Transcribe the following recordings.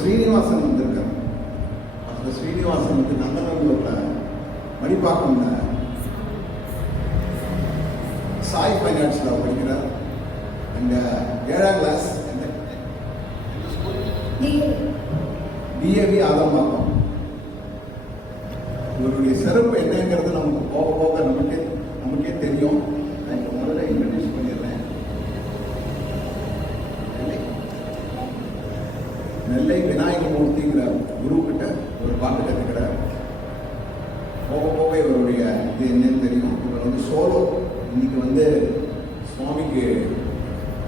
ஸ்ரீனிவாசன் வந்திருக்காரு. அந்த ஸ்ரீனிவாசன் வந்து நந்தனூர்ல மணிப்பாக்கம்ல சாய் ஃபைனான்ஸ்ல படிக்கிறார். அண்ட் 7ஆம் கிளாஸ் டிஏவி ஆதம்பாக்கம். இவருடைய சிறப்பு என்னங்கிறது நமக்கு போக போக நமக்கே தெரியும். நான் இப்போ முதல்ல இன்ட்ரடியூஸ் பண்ணிடுறேன். நெல்லை விநாயகமூர்த்திங்கிற குரு கிட்ட ஒரு பாட்டு கற்றுக்கிறார். போக போக இவருடைய இது என்னன்னு தெரியும். இவர் வந்து சோலோ இன்னைக்கு வந்து சுவாமிக்கு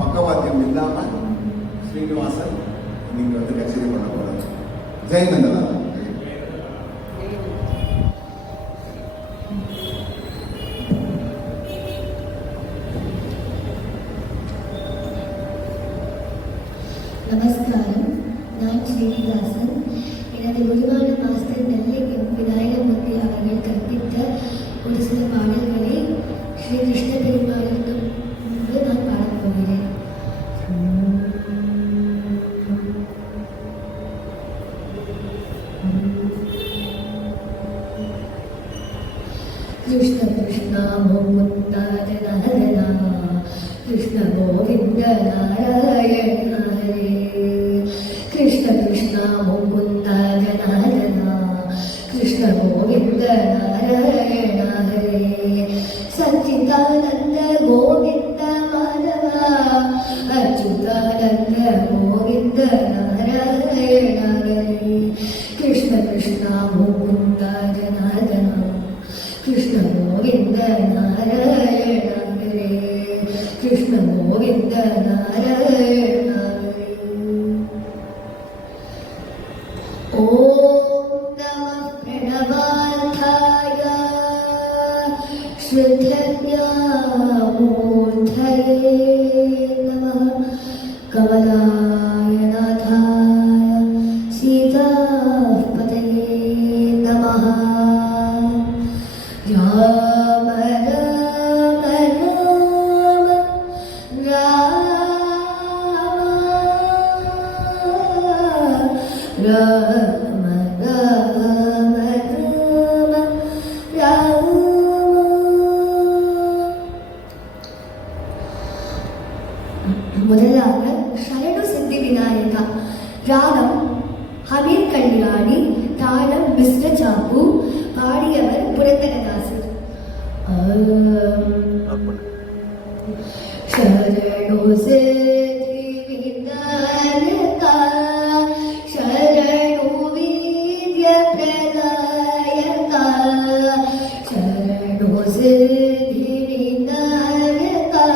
பக்கவாத்தியம் இல்லாமல் ஸ்ரீனிவாசன் இன்னைக்கு வந்து கச்சேரி பண்ண போறாரு. ஜெயநந்தனா. நமஸ்காரம். நான் ஸ்ரீனிவாசன். எனது குருவான மாஸ்டர் நெல்லை விநாயகமூர்த்தி அவர்கள் கற்பித்த ஒரு சில பாடல்களை ஸ்ரீ கிருஷ்ண பெருமாளுக்கு முன்பு நான் பாடப் போகிறேன். கிருஷ்ண கிருஷ்ணா முகுந்த நாராயணா, கிருஷ்ண கோவிந்த நாராயண ஹரே. கிருஷ்ண கிருஷ்ணா முகுந்த நாராயணா, கிருஷ்ண கோவிந்த நாராயண ஹரே. சச்சிதானந்த கோவிந்த மாதவா, அச்சுதானந்த கோவிந்த நாராயண ஹரே. கிருஷ்ண கிருஷ்ணா முகுந்த நாராயணா, கிருஷ்ண கோவிந்த நாராயண ஹரே. கிருஷ்ண கோவிந்த நாராயண ஹரே. ஓம் நம பிரணவார்த்தாய ஸ்ருதஜ்ஞாமூர்த்தயே நமः. கமலாய நாதாய சீதாபதயே நமः. ராம ராம ராம ராம ராம ராம. முதலாக சரணு சித்தி விநாயகா. ராகம் ஹமீர் கல்யாணி, தாளம் மிஸ்ர சாப்பு, பாடியவர் புரந்தரதாசர். சரணு சித்தி விநாயகா, சரணு வீர்ய பிரதாயகா, சரணு சித்தி விநாயகா,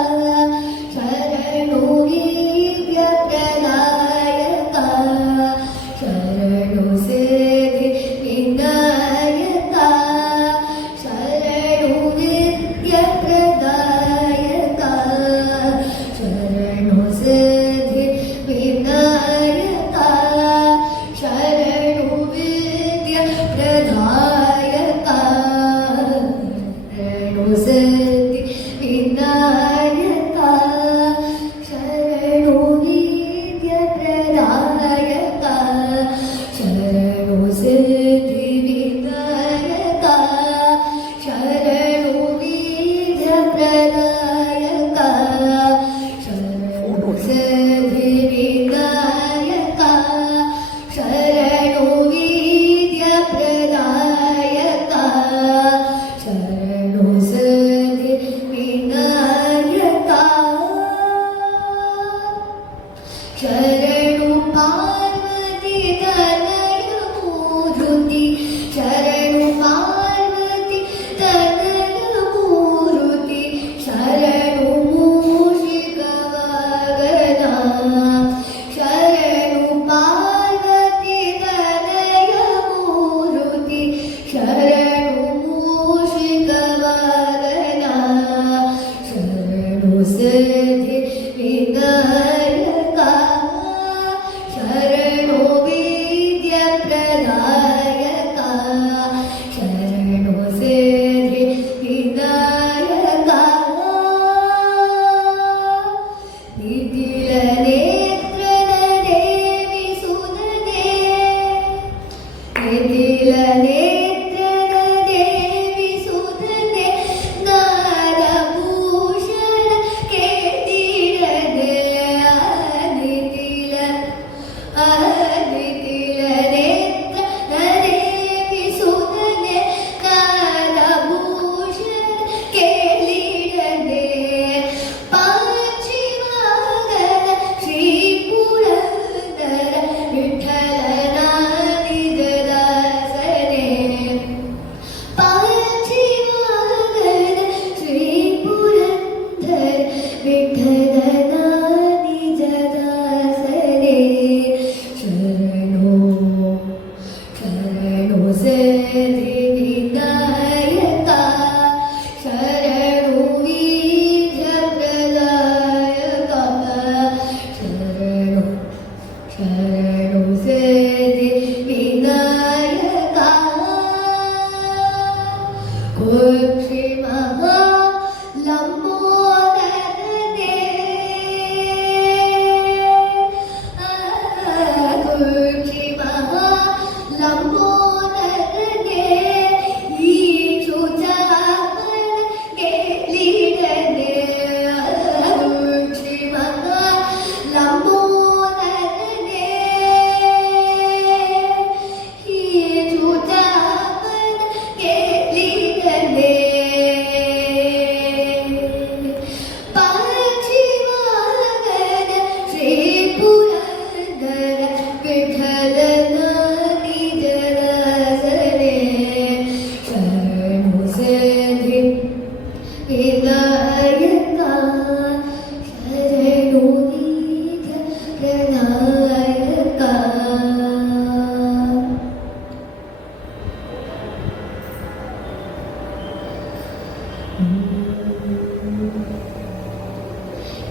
சரணு வீர்ய பிரதாயகா, சரணு சித்தி விநாயகா, சரணு வித்ய பிரதாயகா, சரணு சித்தி விநாயகா, சரணு வித்ய பிரதாயகா, சரணு சித்தி விநாயகா, சரணு வித்ய பிரதாயகா, சரணு சித்தி விநாயகா, சரணு வித்ய பிரதாயகா, சரணு சித்தி விநாயகா, சரணு வித்ய பிரதாயகா, சரணு சித்தி விநாயகா. शरणु पार्वती तनयमूर्ति, शरणु पार्वती तनयमूर्ति, शरणु मूषिकवाहना, शरणु पार्वती तनयमूर्ति, शरणु मूषिकवाहना, शरणु सिद्धि विनायका, शरणु विद्य प्रदायका, शरणु सिद्धि विनायका. निखिल नेत्रन देवी सुदने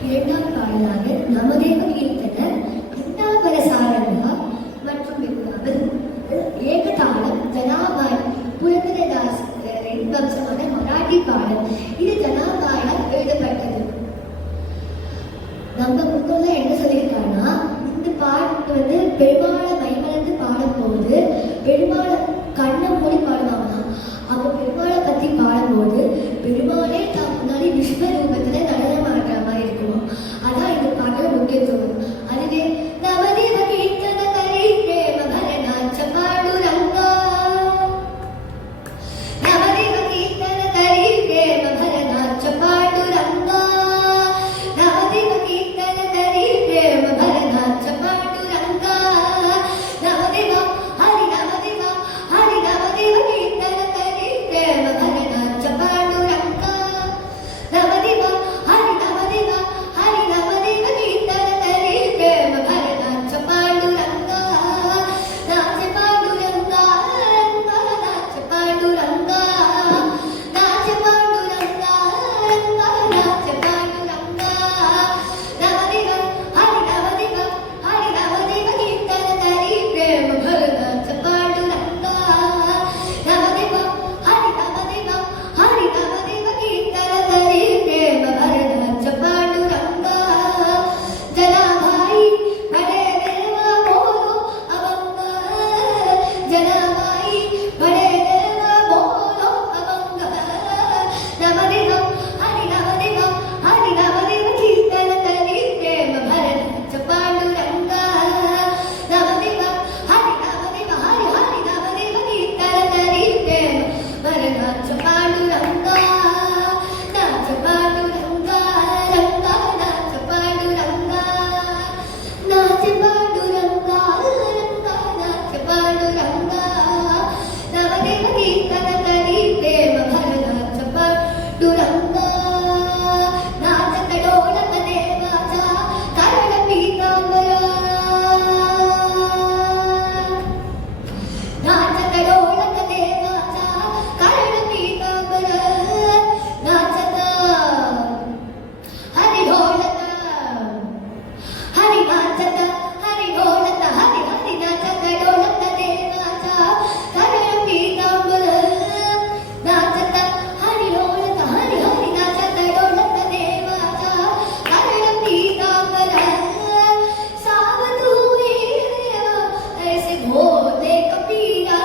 இரண்டாம் பாடலாக நமதேவ கீர்த்தன இரண்டாவர சாரங்கா மற்றும் வெகுளாமல் ஏகதாளம் ஜனாபாய் புரந்தரதாசரின் வம்சமான மராட்டி பாடல். இது ஜனாபாயால் எழுதப்பட்டது. நம்ம முன்னோர்ல என்ன சொல்லியிருக்காங்கன்னா, இந்த பாட்டு வந்து பெருமாளை மைமறந்து பாடும்போது பெருமாளை கண்ணை மூடி பாடுவாங்கன்னா, அவங்க பெருமாளை பத்தி பாடும்போது பெருமாளே தான் முன்னாடி விஸ்வரூபத்துல நடனம் ஆடுற மாதிரி இருக்குமா. அதான் இந்த பாடல முக்கியத்துவம். அதுவே நவதேவ கீர்த்தன கரி பிரேம பரநாச்ச பாடுரங்கா, நவதேவ கீர்த்தன கரி பிரேம பரநாச்ச பாடுரங்கா, நவதேவ கீர்த்தன கரி பிரேம பரநாச்ச பாடுரங்கா, நவதேவ ஹரி நவதேவ ஹரி நவதேவ கீர்த்தன கரி பிரேம பரநாச்ச பாடுரங்கா, நவதேவ ஹரி நவதேவ ஹரி நவதேவ கீர்த்தன கரி பிரேம பரநாச்ச பாடுரங்கா, நாச்ச பாடுரங்கா ரங்கா, நாச்ச பாடுரங்கா, நாச்ச பாடுரங்கா ரங்கா, நாச்ச பாடுரங்கா, நவதேவ ஹரி நவதேவ ஹரி நவதேவ கீர்த்தன கரி பிரேம பரநாச்ச பாடுரங்கா, நவதேவ ஹரி நவதேவ ஹரி நவதேவ கீர்த்தன கரி பிரேம பரநாச்ச பாடுரங்கா, ஜனாபாಯಿ படே தேவா போலோ அவங்க, ஜனாபாಯಿ படே தேவா போலோ அவங்க, நவதேவ ஹரி நவதேவ ஹரி நவதேவ கீர்த்தன கரி பிரேம பரநாச்ச பாடுரங்கா, நவதேவ ஹரி நவதேவ ஹரி ஹரி நவதேவ கீர்த்தன கரி பிரேம பரநாச்ச பாடுரங்கா, நாச்ச பாடுரங்கா ரங்கா, நாச்ச பாடுரங்கா, நாச்ச பாடுரங்கா ரங்கா, நாச்ச பாடுரங்கா, நவதேவ கீர்த்தன கரி பிரேம பரநாச்ச பாடுரங்கா, நாச்ச கடோலக தேவாச்ச கரள பீதாம்பரா, நாச்ச கடோலக தேவாச்ச கரள பீதாம்பரா, நாச்சத ஹரி ಢೋಲಕ ಹರಿ ನಾಚತ ಹರಿ ಢೋಲಕ ಹರಿ ಹರಿ ನಾಚತ ಢೋಲಕ ದೇವಾಚ ಕರಳ ಪೀತಾಂಬರ, ನಾಚತ ಹರಿ ಢೋಲಕ ಹರಿ ಹರಿ ನಾಚತ ಢೋಲಕ ದೇವಾಚ ಕರಳ ಪೀತಾಂಬರ, ಸಾವಧೂ ದೇವ ಐಸೆ ಭೋಲೆ ಕಬೀರಾ,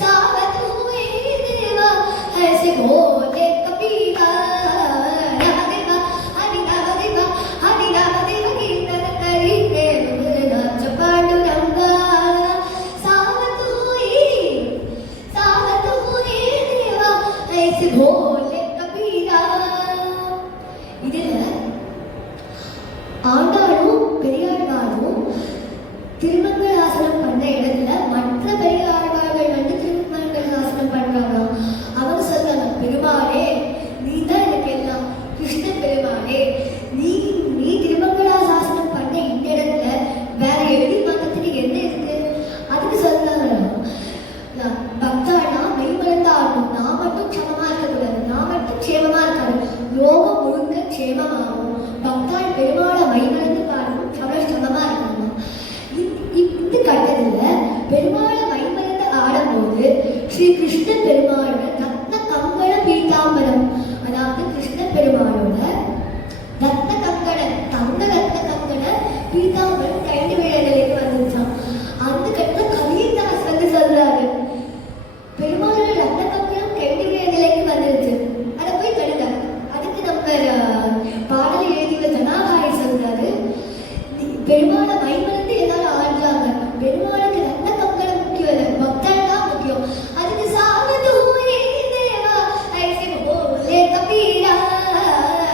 ಸಾವಧೂ ದೇವ ಐಸೆ ಭೋಲೆ ಕಬೀರಾ, ನವದೇವ ಹರಿ ನವದೇವ ಹರಿ ನವದೇವ ಕೀರ್ತನ ಕರಿ ಪ್ರೇಮ ಪರನಾಚ ಪಾಡುರಂಗಾ, ಸಾವಧೂ ದೇವ ಐಸೆ ಭೋಲೆ ಕಬೀರಾ. இதுல ஆண்டாளும் பெரியாழ்வாரும் திருமங்களாசனம் பண்ண இடத்துல மற்ற பெரியாழ்வார்கள் வந்து திருமங்களாசனம் பண்றாங்க. அவங்க சொல்றாங்க, பெருமாளே நீ தான் எனக்கு எல்லாம், கிருஷ்ண பெருமாளே நீ நீ திருமங்களாசாசனம் பண்ண இந்த இடத்துல வேற எழுதி மதத்துக்கு என்ன இருக்கு. அதுக்கு சொல்றாங்க, பக்தாள்னா மெய்மறந்தா ஆகணும், நான் மட்டும் க்ஷமமா இருக்கக்கூடாது, நான் மட்டும் க்ஷேமமா இருக்காது, லோகம் முழுக்க க்ஷேமமாகும், பக்தாள் பெருமாளை மைமறந்து பாடணும், க்ஷமமா இருக்கணும். இந்த கட்டத்துல பெருமாளை மைமறந்து ஆடும்போது ஸ்ரீ கிருஷ்ண பெருமாளோட ரத்ன கங்கண பீதாம்பரம், அதாவது கிருஷ்ண பெருமாளோட ரத்ன கங்கண தங்க ரத்ன கங்கண பீதாம்பரம் கைண்டு விழ நிலைக்கு வந்துச்சான். அந்த கட்டத்துல கலிதாஸ் வந்து சொல்றாரு, பெருமாளோட ரத்ன கங்கணம் கைண்டு விழ நிலைக்கு வந்துருச்சு, அதை போய் தடுங்க. அதுக்கு நம்ம பாடலை எழுதிய ஜனாபாய் சொல்றாரு, பெருமாளை மைமறந்து எல்லாரும் ஆடுறாங்க, பெருமாளுக்கு ரத்ன கங்கணம் முக்கியம் இல்லை, பக்தன் தான் முக்கியம். அதுக்கு சாவதூ தேவா ஐசே போலே கபீரா,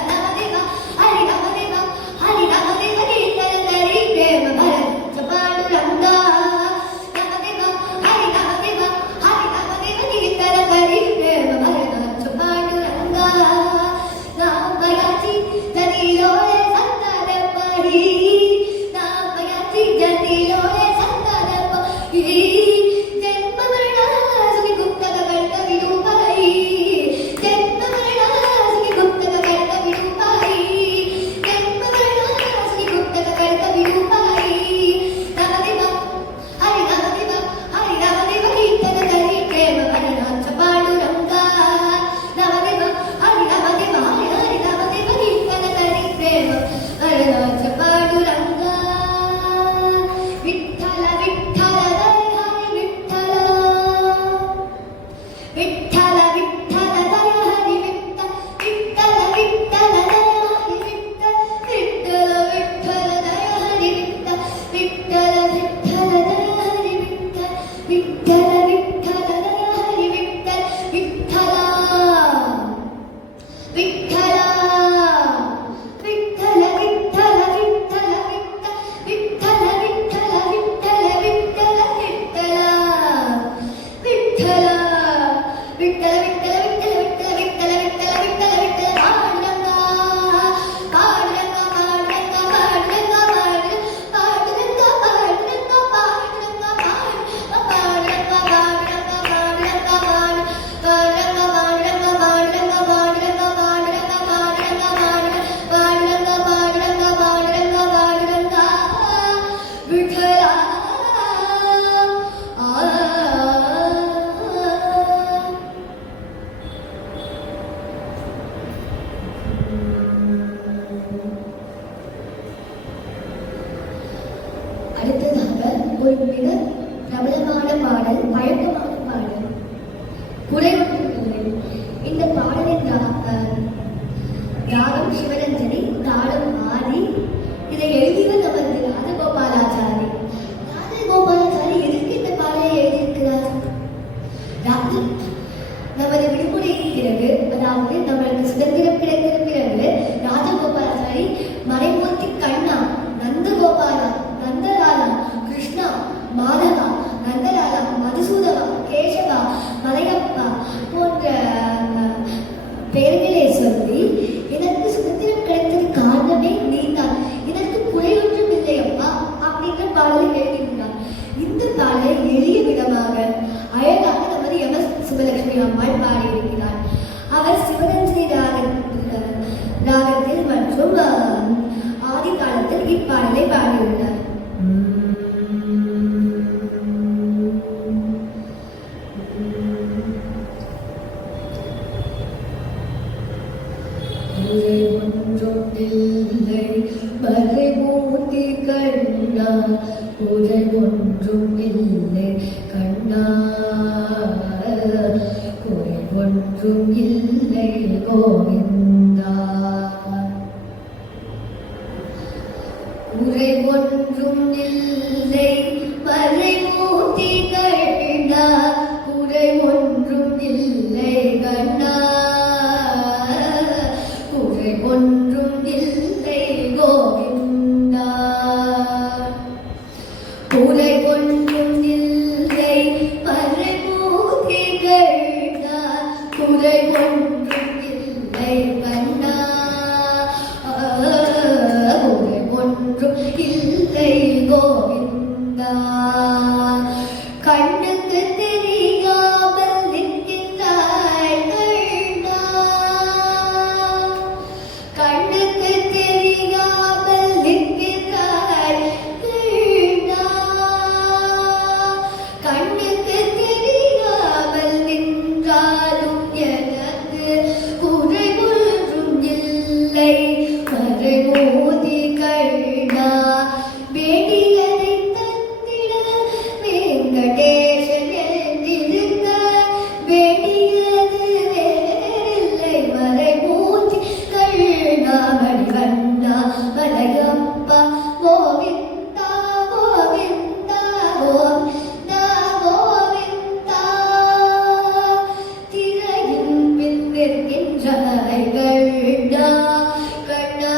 நவதேவ ஹரி நவதேவ ஹரி நவதேவ கீர்த்தன கரி ஒரு மிக பிரபலமான பாடல், வழக்கமான பாடல். குறை ஒன்றுமில்லை. இந்த பாடலின் ராகம் சிவரஞ்சனி, தாளம் ஆதி. இதை எழுதியவர் நமது ராஜகோபாலாச்சாரி. ராஜகோபாலாச்சாரி எதற்கு இந்த பாடலை எழுதியிருக்கிறார்? நமது விடுமுறையின் பிறகு, அதாவது நம்மளுக்கு சுதந்திரம் கிடைத்த பிறகு, ராஜகோபாலாச்சாரி மறைமூர்த்தி கண்ணா, நந்தகோபாலா, நந்தலாலா, கிருஷ்ணா, மாதவா, நந்தலாலா, மதுசூதவா, கேசவா, மலையப்பா போன்ற பெயர்களை சொல்லி எனக்கு சுதந்திரம் கிடைத்தது காரணமே நீதான், இதற்கு குறை ஒன்றும் இல்லையப்பா அப்படின்ற பாடலை எழுதியிருந்தார். இந்த பாடலை எளிய விதமாக அழகாக நமது சுபலட்சுமி அம்மாள் பாடியிருக்கிறார். அவர் சிவரஞ்சனி ராகத்தில் மற்றும் ஆதி காலத்தில் இப்பாடலை பாடியுள்ளார். மறைமூர்த்தி கண்ணா, குறை ஒன்றும் இல்லை கண்ணா, குறை ஒன்றும் இல்லை கோவிந்தா, குறை ஒன்றும் இல்லை மறைமூர்த்தி கண்ணா, குறை ஒன்றும் இல்லை கண்ணா, குறை ஒன்றும் இல்லை கோவிந்தா, குறை ஒன்றும் இல்லை மறைமூர்த்தி கண்ணா, குறை ஒன்றும் இல்லை கண்ணா, குறை ஒன்றும் இல்லை கோவிந்தா, கண்ணுக்கு தெரியாமல் நிற்கின்றாய் கண்ணா, கண்ணுக்கு தெரியாமல் நிற்கின்றாய் கண்ணா, கண்ணுக்கு தெரியாமல் நின்றாலும் எனக்கு குறை ஒன்றும் இல்லை மறைமூர்த்தி கண்ணா, வேண்டியதை தந்திட வெங்கடேசன் என்றிருக்க, வேண்டியது வேறில்லை மறைமூர்த்தி கண்ணா, மணிகண்டா, மலையப்பா, கோவிந்தா கோவிந்தா கோவிந்தா கோவிந்தா, திரையின் பின் நிற்கின்றாய் கண்ணா, கண்ணா,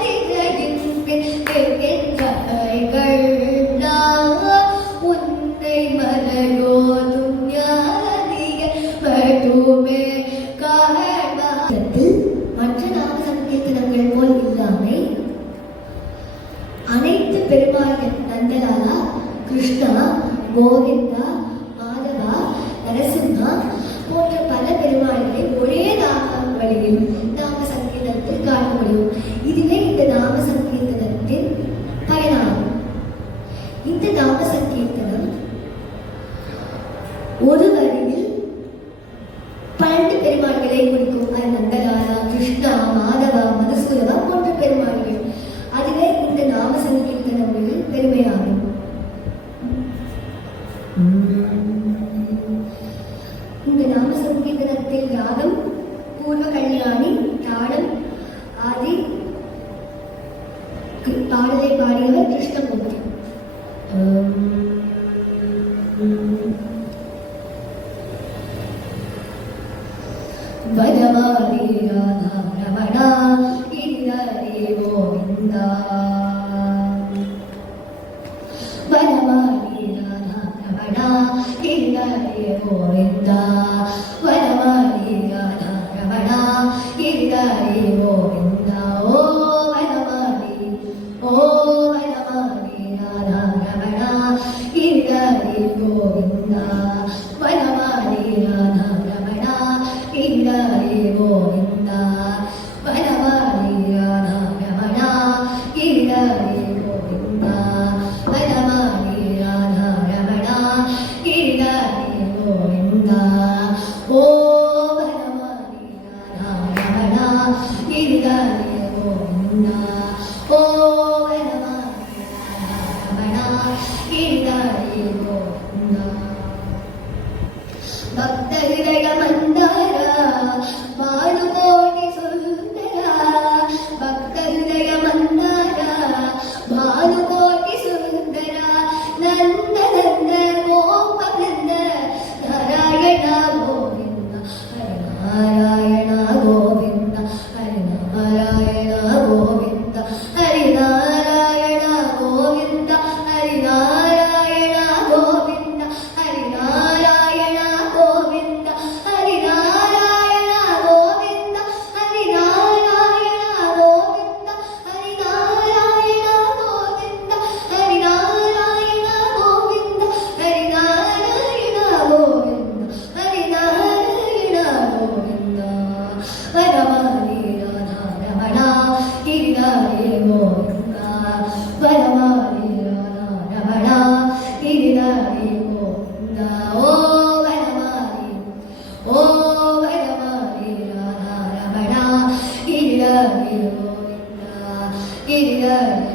திரையின் பின் நிற்கின்றாய் கண்ணா, உன்னை மலையோதும் ஞானிய மட்டுமே காரணத்தில் மற்ற நாம சங்கீர்த்தனங்கள் போல் இல்லாமை அனைத்து பெருமாள்கள் நந்தலாலா, கிருஷ்ணா, கோவிந்தா, மாதவா, நரசிம்மா போன்ற பல பெருமாள்களை ஒரே நாமங்களில் நாம சங்கீர்த்தனத்தில் காண முடியும். இதுவே இந்த நாம சங்கீர்த்தனத்தின் பயனாகும். இந்த நாம சங்கீர்த்தனம் ஒரு வரியில் 12 பெருமாள்களை குறிக்கும். அது நந்தலாலா, கிருஷ்ணா, மாதவா, மதுசூதவா போன்ற பெருமாள்கள். அதுவே இந்த நாம சங்கீர்த்தனங்களில் பெருமையாகும். இந்த நாம சங்கீர்த்தனத்தில் ராகம் பூர்வ கல்யாணி, தாளம் ஆதி. பாடலை பாடியவர் கிருஷ்ணமூர்த்தி. வனமாரி ராதா ரமணா, கிரிதாரி கோவிந்தா, வனமாரி ராதா ரமணா, கிரிதாரி கோவிந்தா, வனமாரி ராதா ரமணா, கிரிதாரி கோவிந்தா, ஓ வனமாரி, ஓ வனமாரி ராதா ரமணா, கிரிதாரி கோவிந்தா, வனமாரி ராதா ரமணா, கிரிதாரி கோவிந்தா. ी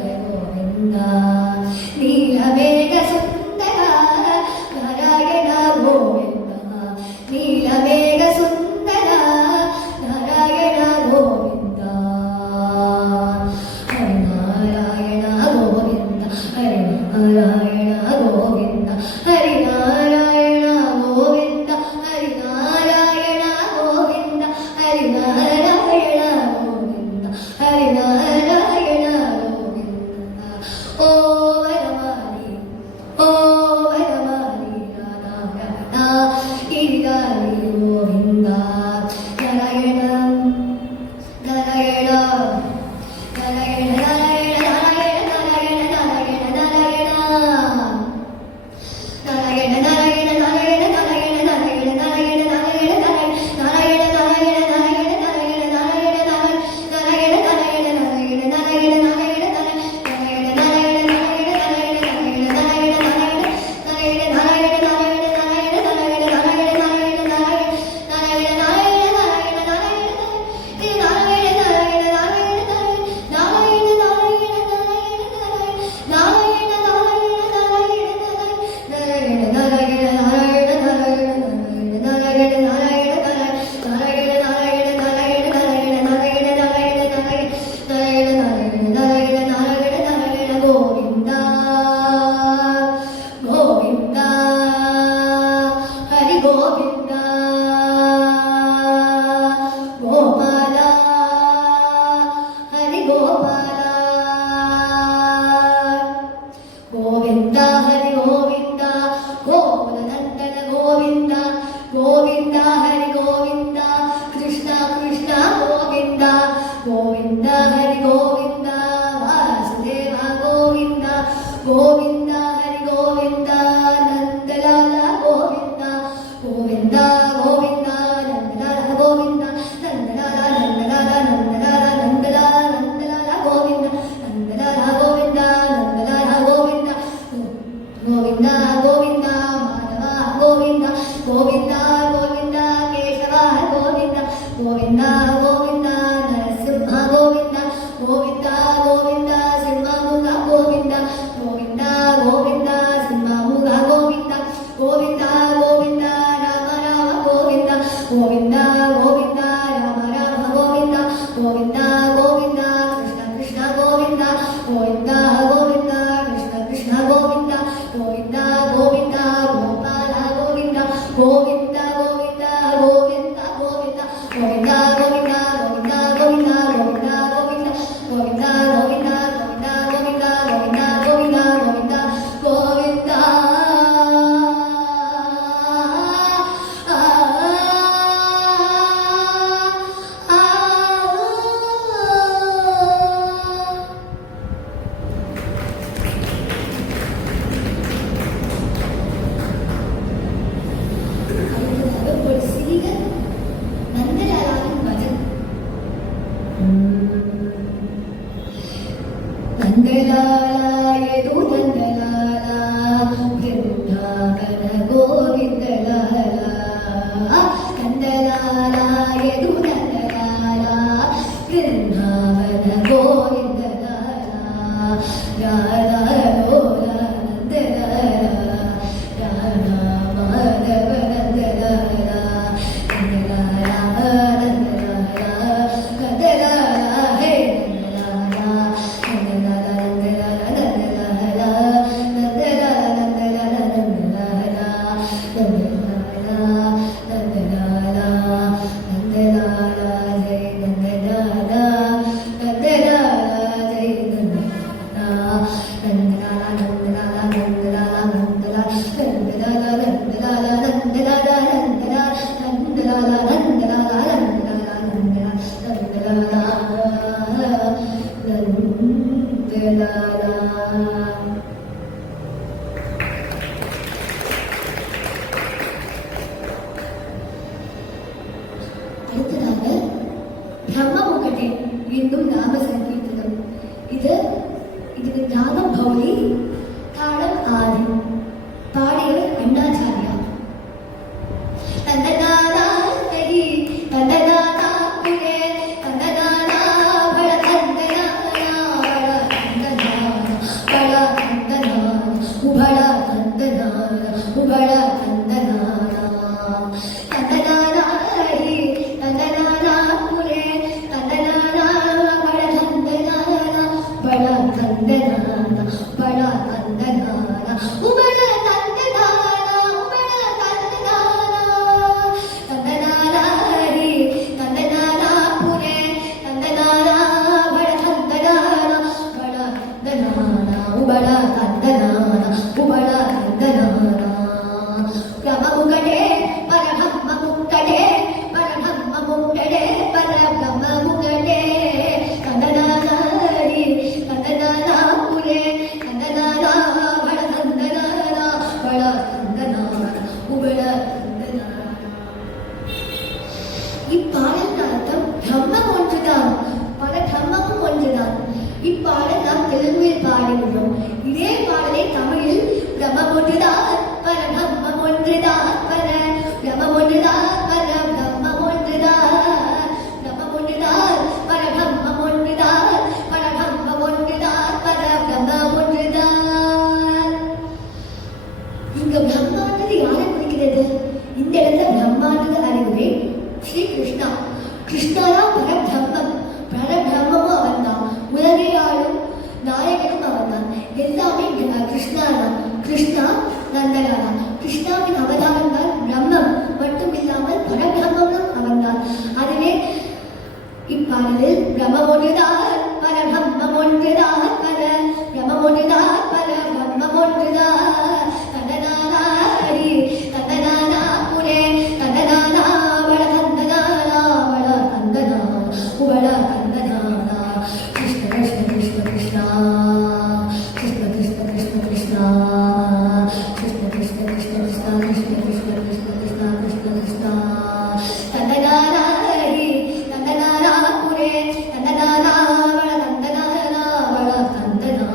ubala tandanana ubala tandanana ubala tandanana ubala tandanana tandanana ri tandanana pure tandanana ubala tandanana ubala tandanana ubala tandanana brahmamukade parabrahmamukade parabrahmamukade parabrahmamukade tandanana ri tandanana pure tandanana ubala tandanana ubala tandanana இப்பாடல் அர்த்தம் பிரம்மம் ஒன்றுதான் பல பிரம்மமும் ஒன்றுதான். இப்பாடல் நாம் தெலுங்கில் பாடுகிறோம். இதே பாடலை தமிழில் பிரம்மம் ஒன்றுதான் பர பிரம்மம் ஒன்றுதான் பர பிரம்மம் ஒன்றுதான் பர பிரம்மம் ஒன்றுதான் பிரம்மம் ஒன்றுதான் பர பிரம்மம் ஒன்றுதான் பர பிரம்மம் ஒன்றுதான் பர பிரம்மம் ஒன்றுதான். இங்க பிரம்மாண்டது யாரை குறிக்கிறது? இந்த இடத்துல பிரம்மாண்டது அறிவுரை ஸ்ரீ கிருஷ்ணா. கிருஷ்ணாதான் பரபிரம்மம். பரபிரம்மமும் அவன் தான். உலகை ஆளும் நாயகனும் அவன் தான். எல்லாமே கிருஷ்ணா தான். கிருஷ்ணா நந்தனாரா. கிருஷ்ணாவின் அவதாரம் தான் பிரம்மம் மட்டும் இல்லாமல் பரபிரம்மமும் அவன் தான். அதுவே இப்பாடலில் பிரம்மம் ஒன்றுதான் பரபிரம்மம் ஒன்றுதான் பர பிரம்மம் ஒன்றுதான் பரபிரம்மம் ஒன்றுதான் தந்தனானா ஹரி தந்தனானா புரே தந்தனானா வட தந்தனானா வட தந்தனானா உவட தந்தனானா கிருஷ்ண கிருஷ்ண கிருஷ்ண கிருஷ்ணா கிருஷ்ண கிருஷ்ண கிருஷ்ண கிருஷ்ணா கிருஷ்ண கிருஷ்ண கிருஷ்ண கிருஷ்ணா கிருஷ்ண கிருஷ்ண கிருஷ்ண கிருஷ்ணா கிருஷ்ண கிருஷ்ணா தந்தனானா ஹரி தந்தனானா புரே தந்தனானா வட தந்தனானா வட தந்தனானா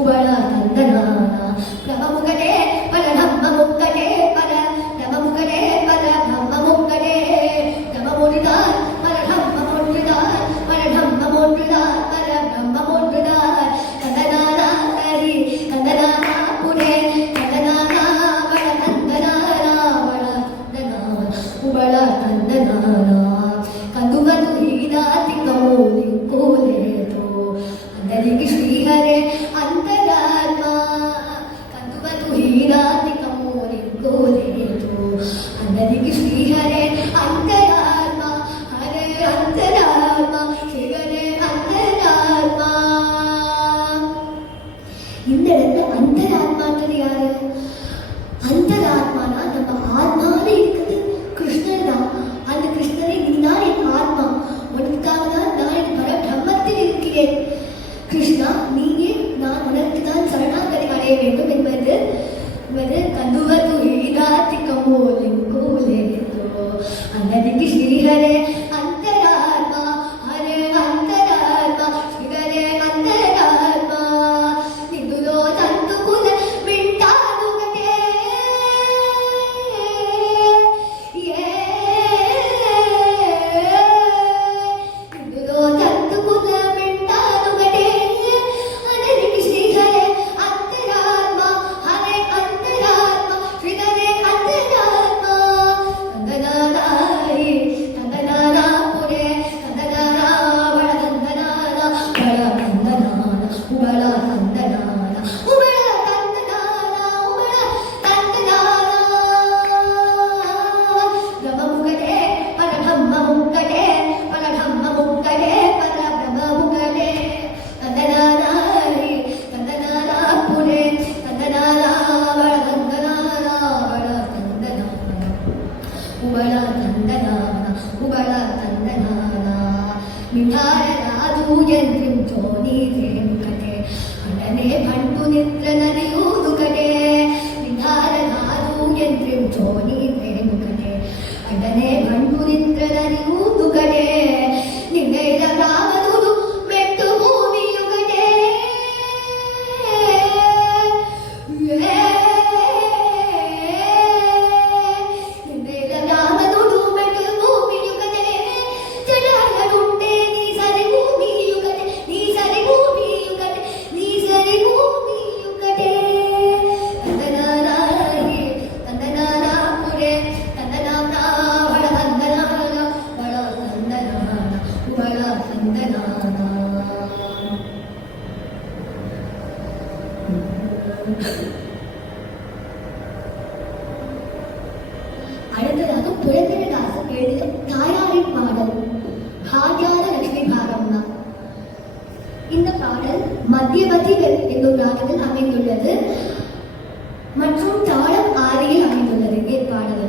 உவட தந்தனானா பிரம்மமுகடே பர பிரம்மமுகடே பர பிரம்மமுகடே பர பிரம்மமுகடே பிரம்மமுடிதான் பர பிரம்மமுடிதான் பர பிரம்மமுடிதான் பர பிரம்மமுடிதான் தந்தனானா ஹரி தந்தனானா புரே தந்தனானா வட தந்தனானா வட தந்தனானா உவட தந்தனானா கந்துகது ஹீனாதி கமோலி கோலேதோ అందరికి శ్రీహరే అంతరాత్మ కందువతు హీనాతి కమోలి కోలేతో అందరికి శ్రీహరే అంతరాత్మ హరే అంతరాత్మ శ్రీహరే అంతరాత్మ. இந்த இடத்துல அந்தராத்மான்றது யாரு? அந்தராத்மானா நம்ம ஆத்மாவில இருக்குது கிருஷ்ணர் தான். அந்த கிருஷ்ணரை நீதான் என் ஆத்மா, உனக்காக தான் நான் என் பரபிரம்மத்தில் இருக்கிறேன். கிருஷ்ணா நீயே நான் உனக்கு தான் சரணாகதி அடைய வேண்டும் என்பது கந்துவது ஹீனாதி கமோலி கோலேதோ அந்தரிக்கு ஸ்ரீஹரே அந்தராத்மா ஹரே அந்தராத்மா ஸ்ரீஹரே அந்தராத்மா నిందులో తంతుకుల వింటానుగటే నిందులో తంతుకుల వింటానుగటే అనరికి శ్రీహరే అంతరాత్మ హరే అంతరాత్మ శ్రీహరే అంతరాత్మ తందనానారి తందనానా அடுத்ததாக புரந்தரதாசன் எழுதிய தாயாரின் பாடல் ஹாஜாத லட்சுமி பாரம்மா. இந்த பாடல் மத்தியவதி என்னும் ராகத்தில் அமைந்துள்ளது மற்றும் தாளம் ஆதியில் அமைந்துள்ளது. இப்பாடல்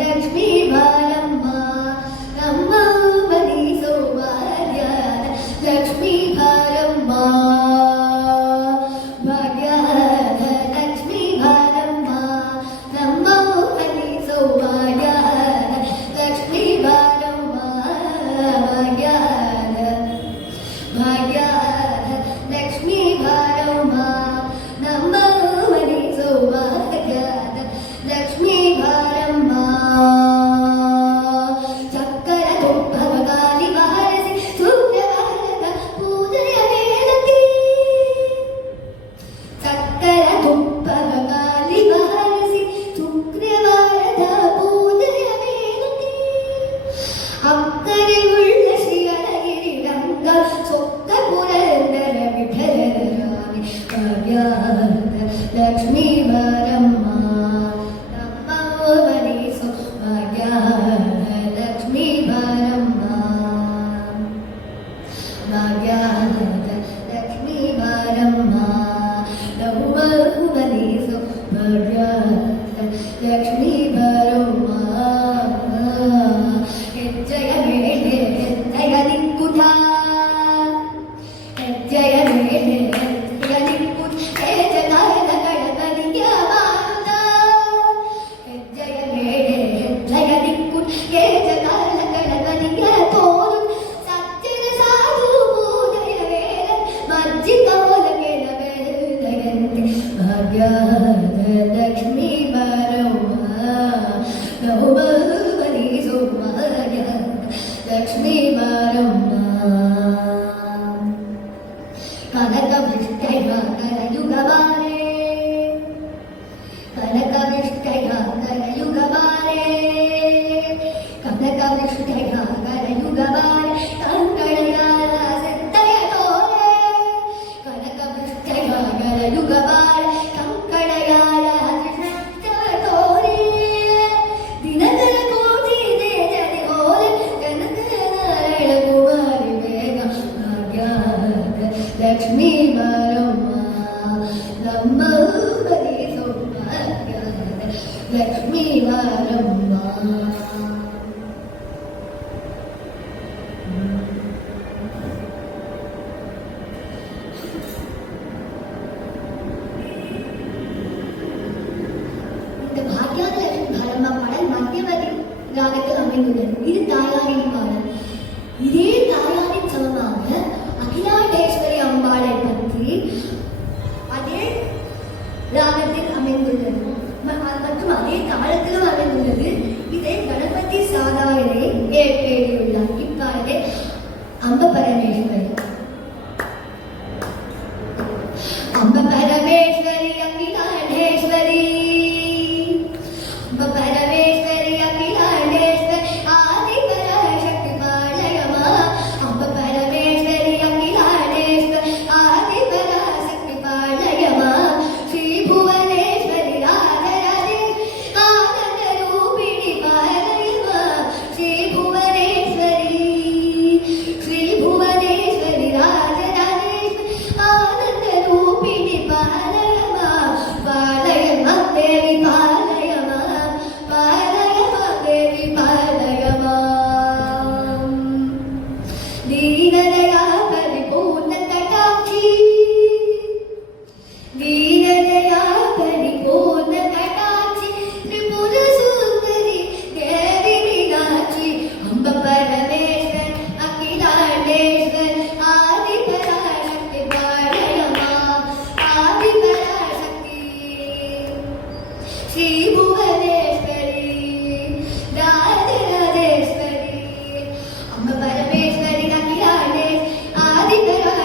லக்ஷ்மி பாரம்மா அம்மா பதி சௌபாகியாத லக்ஷ்மி பாரம்மா பாக்யாத லக்ஷ்மி பாரம்மா அம்மா பதி சௌபாகியாத லக்ஷ்மி பாரம்மா பாக்யாத பாக்யாத லக்ஷ்மி பாரம்மா அம்மா பதி சௌபாகியாத லக்ஷ்மி பாரம்மா சக்கர துப்பகாலி வாரசி சுப்ரவாரத பூஜய வேலதி சக்கர துப்பகாலி வாரசி சுப்ரவாரத பூஜய வேலதி அக்கரை உள்ள ஸ்ரீ அழகிரி ரங்க சொக்க புரந்தர விఠலராணி காவ்யாத லக்ஷ்மி பாரம்மா லக்ஷ்மி பாரம்மா பாக்யாத லக்ஷ்மி பாரம்மா லக்ஷ்மி பாரம்மா ஜய மேலே ஜய நிக்குதா ஜய மேலே ஜய நிக்குத் ஹே ஜகால கணபதிய மாருதா ஜய மேலே ஜய நிக்குத் ஹே ஜகால கணபதிய தோரும் சத்திர சாது பூஜய வேல மஜ்ஜி கௌல கேன வேதயந்தி பாக்யாத லக்ஷ்மி பாரம்மா நௌபதி சௌபாக்யாத லக்ஷ்மி பாரம்மா கனகவிஷ்டய கரயுகவாரே கனகவிஷ்டய கரயுகவாரே கனகவிஷ்டய கரயுகவாரே கங்கணயால சித்தய தோரே கனகவிஷ்டய கரயுகவாரே கங்கணயால சித்தய தோரே தினகர கோடி தேஜதி ஓரே கனகநாராயண குமாரி வேக பாக்யாத லக்ஷ்மி பாரம்மா அம்மா பதி சௌபாகியாத லக்ஷ்மி பாரம்மா. இந்த பாக்யாத லக்ஷ்மி பாரம்மா பாடல் மத்தியவதி ராகத்தில் அமைந்துள்ளது. இது தாயாரின் பாடல். இதே தாயாரின் சமமாக அகிலாண்டேஸ்வரி அம்பாளை பற்றி அதே ராகத்தில் அமைந்துள்ளது மற்றும் அதே தாளத்திலும் அமைந்துள்ளது. இதை கணபதி சாதாயனை எழுதியுள்ளார். இப்பாடலை அம்ப பரமேஸ்வரி அம்ப பரமேஸ்வரி அகிலாண்டேஸ்வரி அம்ப பரமேஸ்வரி அகிலாண்டேஸ்வரி ஆதி பராசக்தி பாளையமா அம்ப பரமேஸ்வரி அகிலாண்டேஸ்வரி ஆதி பராசக்தி பாளையமா ஸ்ரீ புவனேஸ்வரி ராஜராஜேஸ்வரி ஆனந்த ரூபிணி பாளையமா ஸ்ரீ புவனேஸ்வரி ராஜராஜேஸ்வரி ஆனந்த ரூபிணி பாளையமா பாளையமா தேவி பாளையமா பாளையமா தேவி பாளையமா दीनदया परिपूर्ण कटाक्षी दीनदया परिपूर्ण कटाक्षी त्रिपुर सुंदरी देवी मीनाक्षी अम्ब परमेश्वर अखिलांडेश्वर आदि पराशक्ति पालयमा आदि पराशक्ति श्री भुवनेश्वरी राजराजेश्वरी अम्ब परमेश्वरी अखिलांडेश्वरी आदि पराशक्ति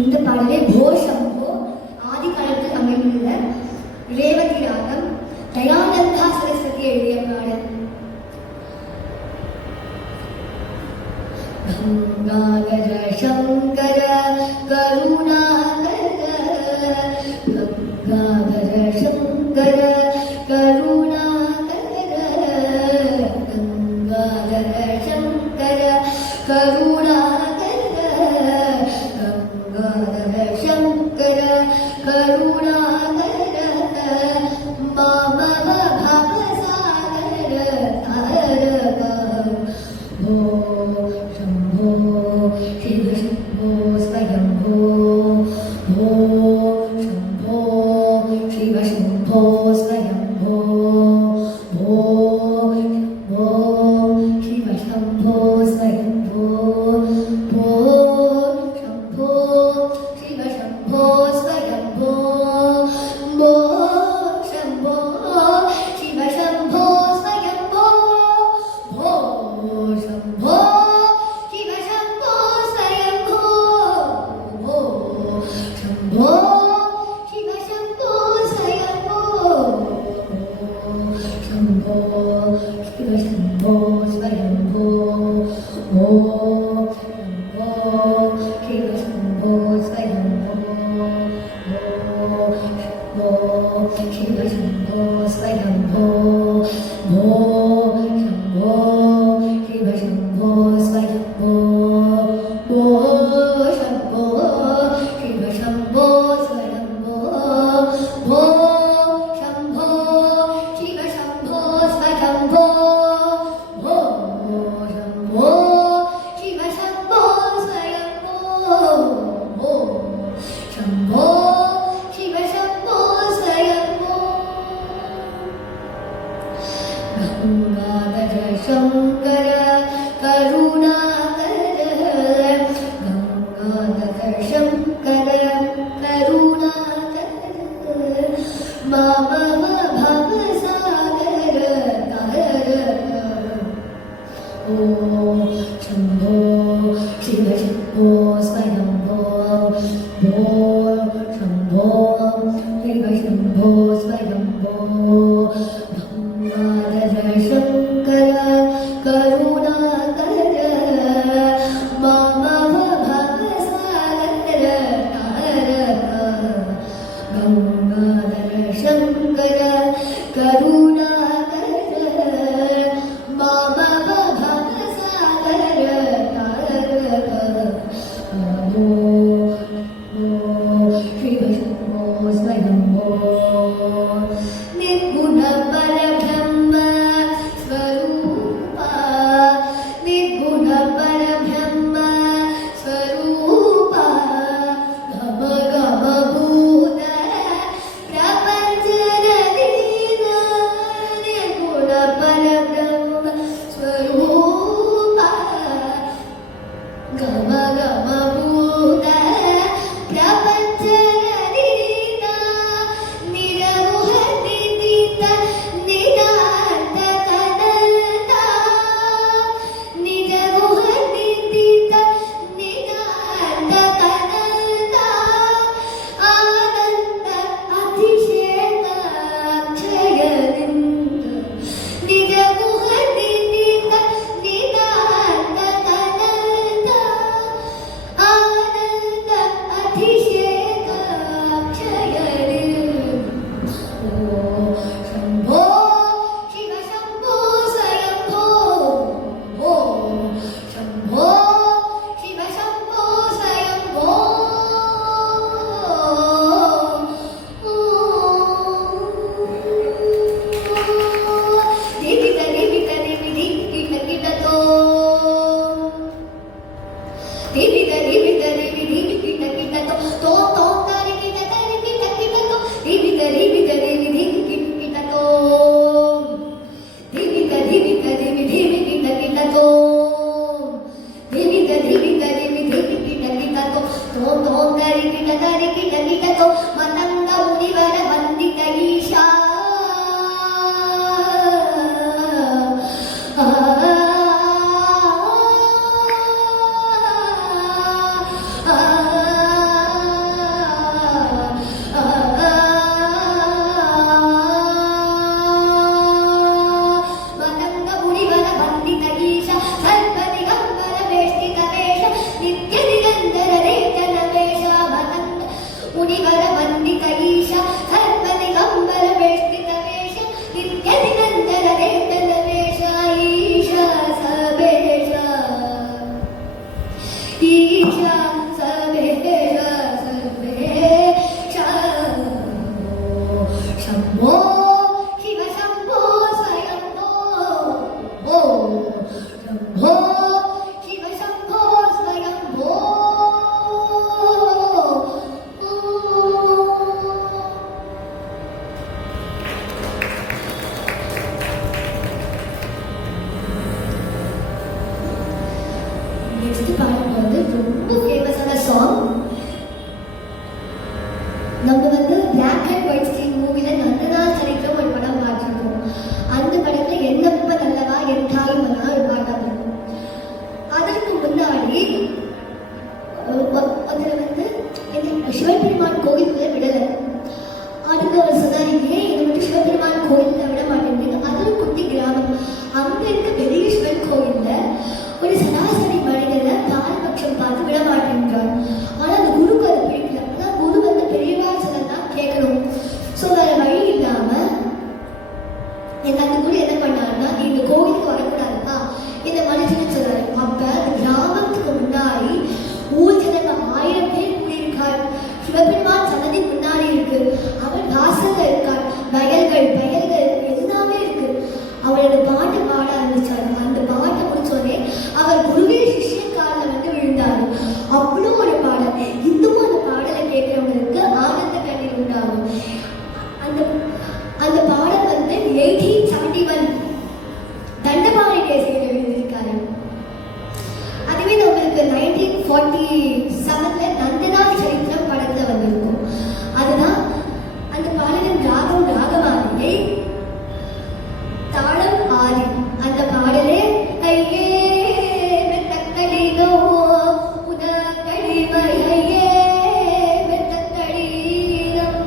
இந்த பாடலை போஷம்போ ஆதி காலத்தில் அமைந்துள்ள ரேவதி ராகம் தயானந்தா சரஸ்வதி எழுதிய பாடல். கங்காதர சங்கர கருணாகர கங்காதர சங்கர கருணாகர கங்காதர சங்கர கருணாகர கங்காதர சங்கர கருணாகர மாமவ பவசாகர தாரக ஓ शम्भो शिव शम्भो स्वयम्भो भो शम्भो शिव शम्भो स्वयम्भो भो शम्भो शिव शम्भो स्वयम्भो भो शम्भो शिव शम्भो स्वयम्भो भो शम्भो शिव शम्भो स्वयम्भो भो शम्भो शम्भो शिव शम्भो स्वयम्भो शम्भो शिव शम्भो स्वयम्भो भो शम्भो शिव शम्भो स्वयम्भो भो शिव शम्भो स्वयम्भो भो शम्भो शिव शम्भो स्वयम्भो भो शम्भो शिव शम्भो स्वयम्भो भो शम्भो शिव शम्भो स्वयम्भो भो शम्भो शिव शम्भो स्वयम्भो भो शम्भो शिव शम्भो स्वयम्भो गङ्गाधर शङ्कर करुणाकर गङ्गाधर शङ्कर करुणाकर मामव भवसागर तारक ओ शम्भो शिव शम्भो स्वयम्भो भो शम्भो शिव शम्भो स्वयम्भो गङ्गाधर शङ्कर करुणाकर मामव भवसागर तारक गङ्गाधर शङ्कर करुणाकर मामव भवसागर நெக்ஸ்ட் பாடம் வந்து ரொம்ப ஃபேமஸான சாங். நம்ம வந்து பிளாக் அண்ட் ஒயிட் ஸ்கிரீன் மூவில நந்தனால் சரித்திரம் ஒரு படம் பார்த்துருக்கோம். அந்த படத்துல என்னப்ப நல்லவா என்றாலும் ஒரு பாட்டா இருக்கும். அதற்கு முன்னாடி அதில் வந்து சிவபெருமான் கோவிலுக்குள்ள விடலை. அதுக்கு அவர் சொன்னார், ஏன் இது மட்டும் சிவபெருமான் கோவிலில் விட மாட்டேங்குது, அது ஒரு குட்டி கிராமம், அங்கே இருக்க பெரிய சிவன் கோவிலில் ஒரு சராசரி மனிதரை பாரபட்சம் பார்த்து விட மாட்டேங்கிறார். ஆனால் அந்த குருக்கு அது பிடிக்கல. ஆனால் குரு வந்து பெரியவா சொல்லதான் கேட்கணும். ஸோ வேற வழி இல்லாமல் அந்த குரு என்ன பண்ணாருன்னா, நீ இந்த கோவிலுக்கு வரக்கூடாதுப்பா இந்த மனுஷன் சொல்றாரு. அப்ப கிராமத்துக்கு முன்னாடி ஊர் ஜனங்க 1000 பேர் கூடியிருக்கார். சிவபெருமான் சன்னதி முன்னாடி இருக்கு. அவர் வாசல்ல இருக்கார். வயல்கள் எல்லாமே இருக்கு. அவர் அந்த பாட்டு பாட ஆரம்பிச்சாரு. அந்த பாட்டை முடிச்சோடனே அவர் குருவே சிஷ்யன் காலில் வந்து விழுந்தாரு. அவ்வளோ ஒரு பாடல். இன்னமும் அந்த பாடலை கேட்கிறவங்களுக்கு ஆனந்த கண்ணீர் உண்டாகும். அந்த பாடல் வந்து 1871 தண்டபாணி தேசியில் எழுதியிருக்காரு. அதுவே நம்மளுக்கு 1947 நந்தனால் சரித்திரம் படத்துல வந்திருக்கும். அதுதான் அந்த பாடலின் ராகம் ராகமானியை, தாளம் ஆதி. அந்த பாடலே ஐயே மெத்தக்கடினோ உதக்கடிமை ஐயே மெத்தக்கடினம்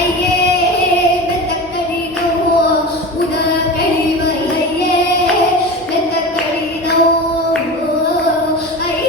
ஐயே மெத்தக்கடினோ உதக்கடிமை ஐயே மெத்தக்கடினோ ஐயே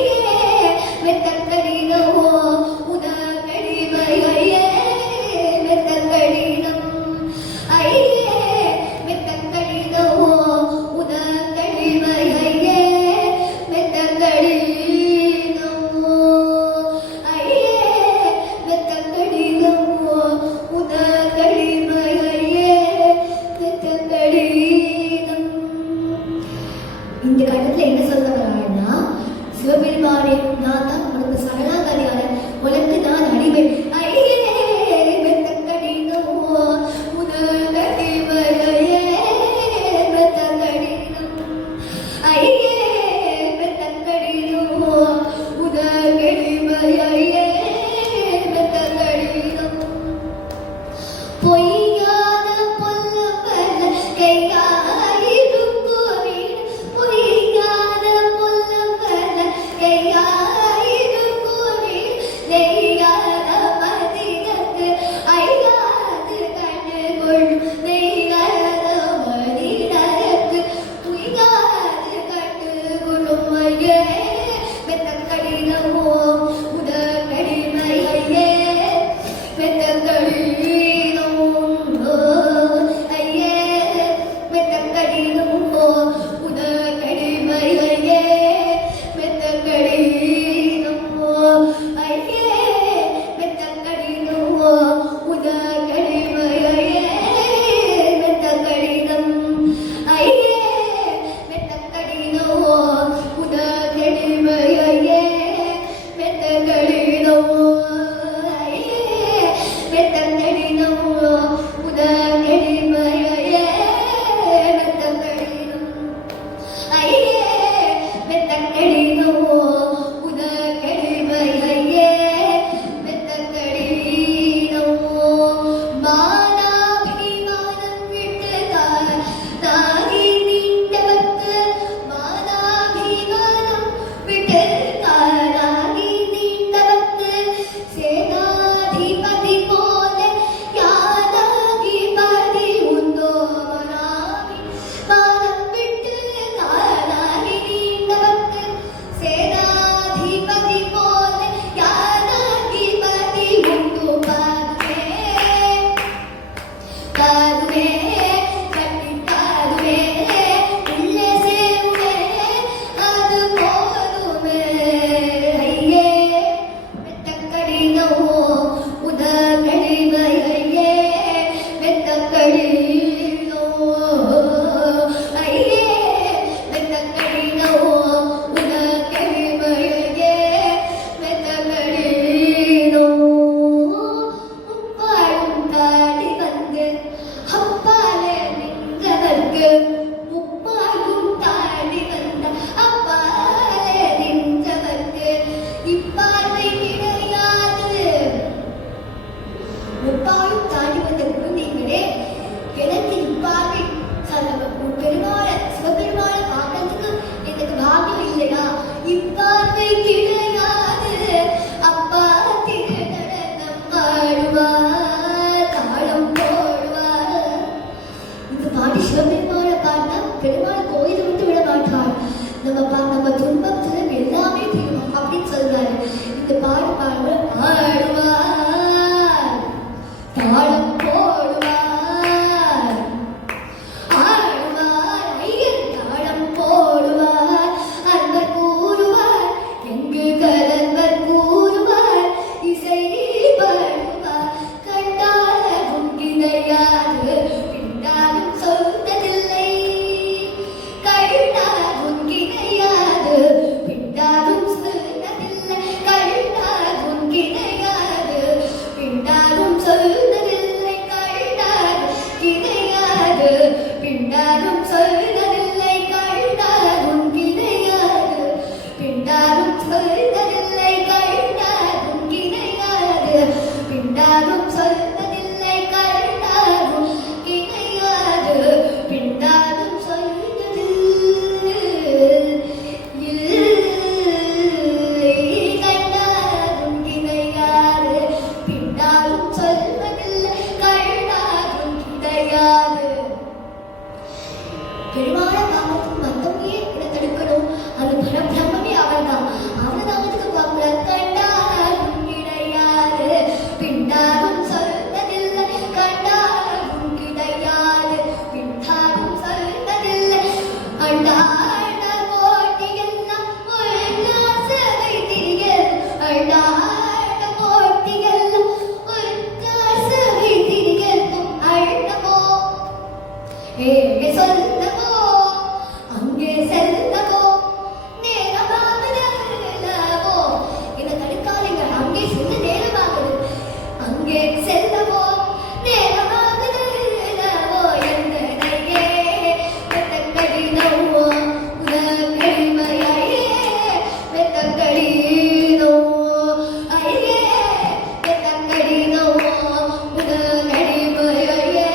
பெருமாள் கோயில் விட்டு விட மாட்டார். நம்ம துன்பம் துன்பம் எல்லாமே தீரும் அப்படின்னு சொல்றாரு. இந்த பாடு பாடுங்க. ஆடுவார் தாளம் போடுவார், ஆடுவார் ஐயர் தாளம் போடுவார், அன்பர் கூறுவார் எங்கு கலன்பர் கூறுவார், இசை பாடுவார் கண்டாலும் கிடையாது பின்னாலும் சொன்னதில்லை, கண்டாலும் கிடையாது பின்னாலும் சொன்னதில்லை, கண்டாலும் கிடையாது பின்னாலும் சொன்னதில்லை, கண்டாலும் கிடையாது பின்னாலும் சொன்னதில்லை, கண்டாலும் கிடையாது பின்னாலும் சொன்னதில்லை, கண்டாலும் கிடையாது பின்னாலும் சொன்னதில்லை, கண்டாலும் கிடையாது பின்னாலும் சொன்னதில்லை, கண்டாலும் கிடையாது பின்னாலும் சொல்வதில்லை, கண்டாலும் கிடையாது. பெருமாளை காமத்துக்கு மத்தவங்க இதை தடுக்கணும். அது பரபிரம்மே அவர்தான். அவர்தானத்துக்கு பார்க்கல. கண்டாலும் கிடையாது பின்னாலும் சொல்வதில்லை, கண்டாலும் கிடையாது பின்னாலும் சொல்வதில்லை, அண்டாண்ட கோட்டியெல்லாம் ஒருங்காசவை திரியல், அண்டாண்ட கோட்டியெல்லாம் ஒருங்காசவை திரியல் அழுந்தவோ ஏ சொல்லவோ அங்கே செல்லவோ நேரமாகவோ இதை தடுக்காதீங்க. அங்கே செல்ல நேரமாகுது, அங்கே செல்லவோ நேரமாகவோ என்னையே வெத்தங்கடினவோ உலகடிமையே வெத்தங்கடினவோ ஐயே வெத்தங்கடினவோ உலகடிமையே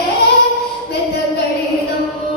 வெத்தங்கடினவோ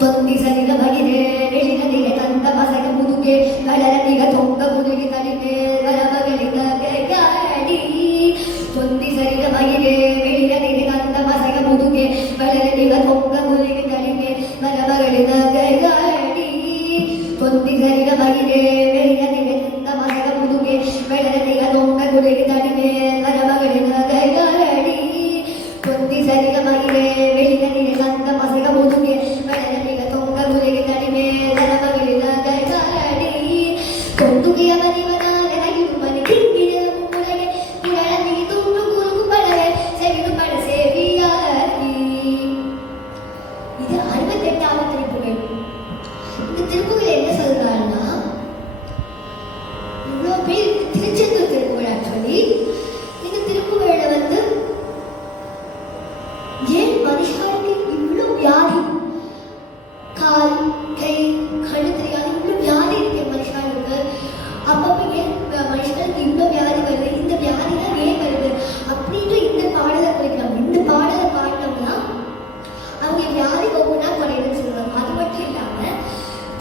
ತೊಂದಿ ಸರಿದ ಬಗಿದೆ ಬೆಳಿನದಿಗೆ ತಂದ ಮಸಗ ಮುದುಗೆ ಕಡಲದಿಗ ತೊಂಗ ಮುದುಗೆ ತಡಿಗೆ ಗರಬಗಳಿಗ ಗಾಡಿ ತೊಂದಿ ಸರಿದ ಬಗಿದೆ ಬೆಳಿನದಿಗೆ ತಂದ ಮಸಗ ಮುದುಗೆ ಕಡಲದಿಗ ತೊಂಗ ಮುದುಗೆ ತಡಿಗೆ ಗರಬಗಳಿಗ ಗಾಡಿ ತೊಂದಿ ಸರಿದ ಬಗಿದೆ ಬೆಳಿನದಿಗೆ ತಂದ ಮಸಗ ಮುದುಗೆ ಕಡಲದಿಗ ತೊಂಗ ಮುದುಗೆ ತಡಿಗೆ ಗರಬಗಳಿಗ ಗಾಡಿ ತೊಂದಿ ಸರಿದ ಬಗಿದೆ ಬೆಳಿನದಿಗೆ ತಂದ ಮಸಗ ಮುದುಗೆ ಬೆಳಗಿನ ತೊಂಗ ಗುರಿಗೆ ಕಡಿಮೆ ದರಬಗಳಿದ ಗಾಡಿ ತೊಂದುಗೆಯ ಮನಿವನ ನೆನಗಿದು ಮನೆ ಕಿಂಗಿನ ಮುಮ್ಮುರಗೆ ಕುರಳನಿ ತುಂಡು ಗುರುಗು ಪಡವೆ ಸೆವಿದು ಪಡ ಸೇವಿಯಾಗಿ இது 68வது திருப்புகழ். இந்த திருப்புகழ் என்ன சொல்றாருன்னா இவ்வளோ பேர் திருச்செந்தூர் திருப்புகழ் ஆக்சுவலி இந்த திருப்புகழ வந்து ஏன் மனுஷனுக்கு இவ்வளோ வியாதி கால் கை கண்ணு தெரியாது இவ்வளோ வியாதி இருக்கு மனுஷனுக்கு அப்பப்போ ஏன் மனுஷனுக்கு இவ்வளோ வியாதி வருது இந்த வியாதிலாம் ஏன் வருது அப்படின்ற இந்த பாடலை குறிக்கிறாங்க இந்த பாடலை பாடினோம்னா அவங்க வியாதி ஒவ்வொன்றா குறையுதுன்னு சொல்லுவாங்க அது மட்டும் இல்லாமல்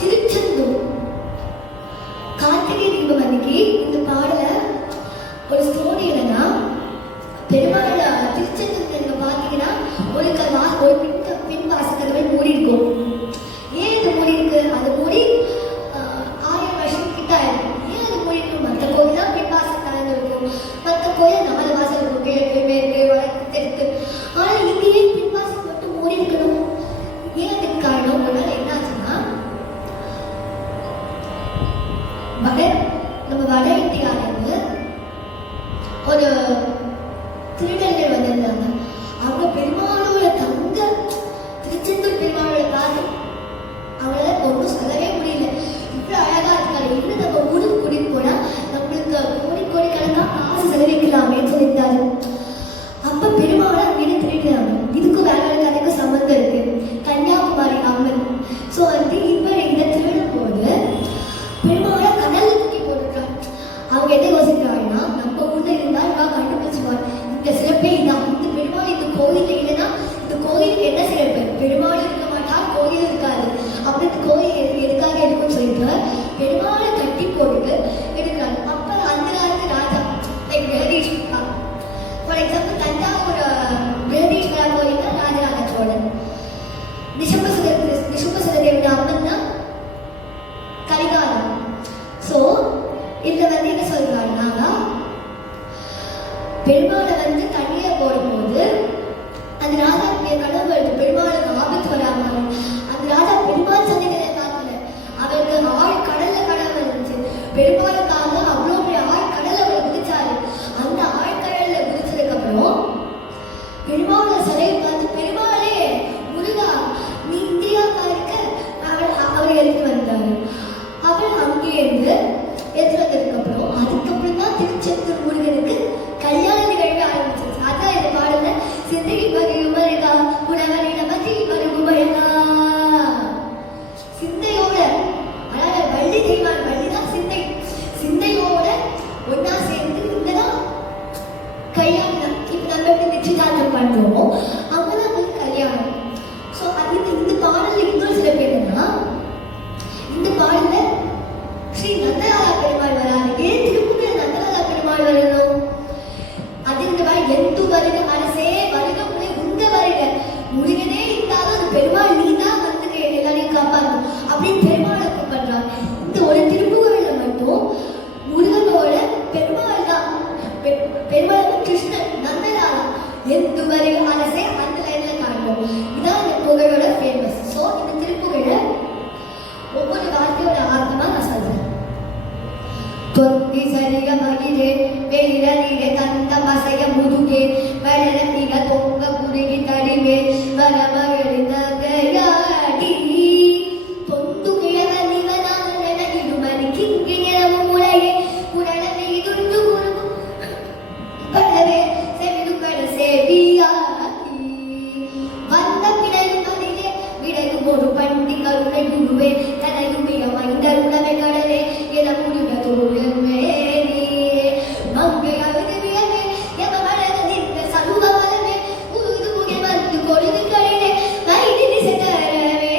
திருச்செந்தூர் கார்த்திகை தீபம் அன்னைக்கு இந்த பாடலை ஒரு ஸ்டோரி என்னன்னா பெருமாள் திருச்செந்தூர் நீங்க பார்த்தீங்கன்னா ஒரு பின் வாசகதவை மூடி இருக்கும் ஏன் இது மூடி இருக்கு அது மூடி 1000 வருஷம் கிட்ட ஆயிடும் ஏன் அது மூடி இருக்கும் மற்ற கோயில் தான் பின் வாசல் கலந்து இருக்கும் மற்ற கோயில் 4 வாசல் இருக்கும் கிழக்கு மேற்கு வடக்கு தெற்கு ஆனால் இங்க ஏன் பின் வாசல் மட்டும் மூடி இருக்கணும் ஏன் அதுக்கு காரணம் ஒரு நாள் என்ன ஆச்சுன்னா நம்ம வட இந்தியாவிலிருந்து ஒரு திருடர்கள் வந்திருந்தாங்க அவங்க பெருமாளோட தங்க திருச்செந்தூர் பெருமாளோட பார்த்து அவங்களால ஒன்றும் சொல்லவே முடியல இவ்வளோ அழகா இருக்காரு இன்னும் நம்ம ஊருக்கு கூட்டிட்டு போனா நம்மளுக்கு கோடி கணக்காக காசு செலவிக்கலாமேன்னு சொல்லியிருந்தாரு அப்ப பெருமாளை அங்கேருந்து திருடுறாங்க இதுக்கும் வேற ஒரு கதைக்கும் சம்மந்தம் இருக்கு கன்னியாகுமரி அம்மன் ஸோ வந்து இவர் இதை திருடும் போது பெருமாளை கடல்ல தூக்கி போட்டுருக்காங்க அவங்க எதை யோசிக்கிறாங்கன்னா நம்ம ஊர்ல இருந்தால் நான் கண்டுபிடிச்சுவார் இந்த சிறப்பே இதான் இந்த பெருமாள் இந்த கோயில் இல்லைன்னா இந்த கோயிலுக்கு என்ன சிறப்பு பெருமாள் இருக்க மாட்டா கோயில் இருக்காது அப்படி இந்த கோயில் எதுக்காக இருக்கும்னு சொல்லிட்டு பெருமாளை கட்டி போட்டுட்டு எடுக்கிறாங்க அப்ப அந்த காலத்து ராஜா like Brihadeeswara for example Thanjavur Brihadeeswara கோயில் தான் ராஜராஜ சோழன் நிசும்பசுரதேவன் அம்மன் தான் கரிகாலன் ஸோ இதுல வந்து என்ன சொல்றாங்கன்னா பெருமாளை வந்து தண்ணியை போடும்போது அந்த ராஜா கனவு வருது பெருமாளுக்கு ஆபத்து வராம அந்த ராஜா பெருமாள் சன்னிதியை பார்க்கல அவருக்கு ஆழ் கடல்ல கனவு இருந்துச்சு பெருமாளுக்காக அவ்வளோ பெரிய ஆழ் கடல்ல அவர் குதிச்சாரு அந்த ஆழ்கடல்ல குதிச்சதுக்கு அப்புறம் பெருமாளை சிலையை பார்த்து பெருமாளே முருகா நீ இந்தியாக்கா இருக்க அவர் எடுத்து வந்தாரு அவர் அங்கேருந்து எடுத்து வந்ததுக்கு அப்புறம் அதுக்கப்புறம் தான் திருச்செந்தூர் முருகனுக்கு கல்யாண நிகழ்வு ஆரம்பிச்சிருச்சு அதான் இந்த பாடல சிந்தை மருகா உணவனை நமதி மருகுமழகா சிந்தையோட அதாவது வள்ளி தெய்வான் வள்ளிதான் சிந்தையோட ஒன்னா சேர்ந்து இங்கதான் கல்யாணம் இப்ப நம்ம எப்படி நிச்சயதார்த்தம் பண்றோமோ அங்கதான் வந்து கல்யாணம் ஸோ அது இந்த பாடல்ல இன்னொரு சிறப்பு என்னன்னா இந்த பாடல்ல ஸ்ரீ நந்தலாலா பெருமாள் வராது ஏன் திருப்புகழ் நந்தலாலா பெருமாள் வரணும் அது இந்த மாதிரி எந்த வருக அரசே வருக முறை உந்த வருக முருகனே இருந்தாலும் அது பெருமாள் நீ தான் வந்து எல்லாரையும் காப்பாற்றும் அப்படின்னு பெருமாளை கூப்பிடுறாங்க இந்த ஒரு திருப்புகழ்ல மட்டும் முருகனோட பெருமாள் தான் பெருமாள் கிருஷ்ணன் நந்தலாலா எந்த வருக அரசே அந்த லைன்ல காணும் இதான் இந்த புகழோட ஃபேமஸ் ஸோ இந்த திருப்புகழை ஒவ்வொரு வார்த்தையோட ஆர்த்தமா நான் சொல்றேன் தொந்தி சரிய மகிழே வெளிரனிலே தந்த மசைய முதுகே வளரத்திக தொங்க குறுகி தடிவே வரமகிழ்ந்த கையாடி தொந்து கிழவ நிவனாக நினைடுமணி கிங்கி நிலவு முறையே குரளவை துண்டு குறுகு படவே செவிடு கட சேவியாகி வந்த பிணையும் அதிலே விடையும் ஒரு பண்டி கருணை குருவே தனையும் மிக மைந்தருடவே கடலே என முருக தோழமே மங்கை அழுதுவியமே எம வளர நின்ற சலுக வளமே உது முகில் வந்து கொடுது கையிலே வைதி திசை தரவே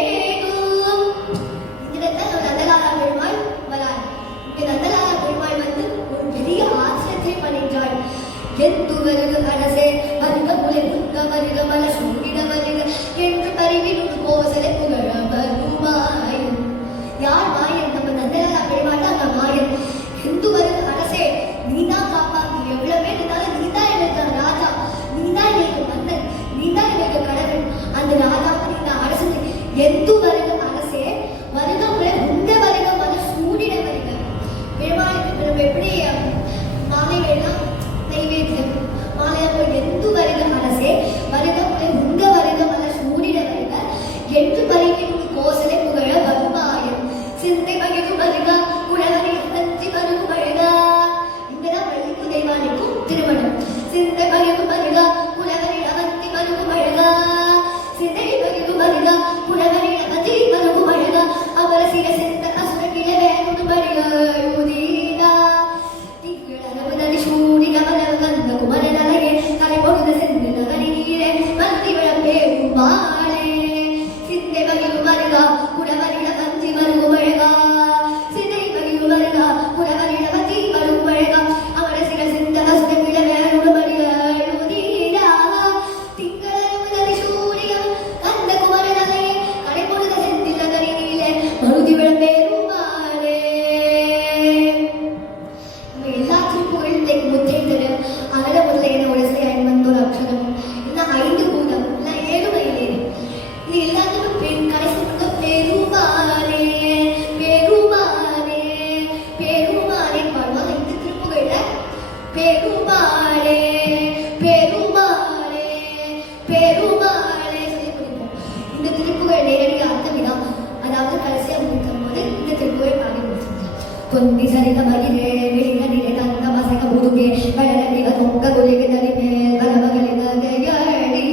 ಕೊಂದಿ ಸರಿಗ ಮಗಿರೆ ಮಿಳಿನ ನಿರೆ ತಂದ ಮಸಗ ಮುದುಗೆ ಬೆಳಗಿನ ತೊಂಗ ಗುಲಿಗೆ ತರಿಮೆ ಬರಮಗಳಿನ ಗಡಿ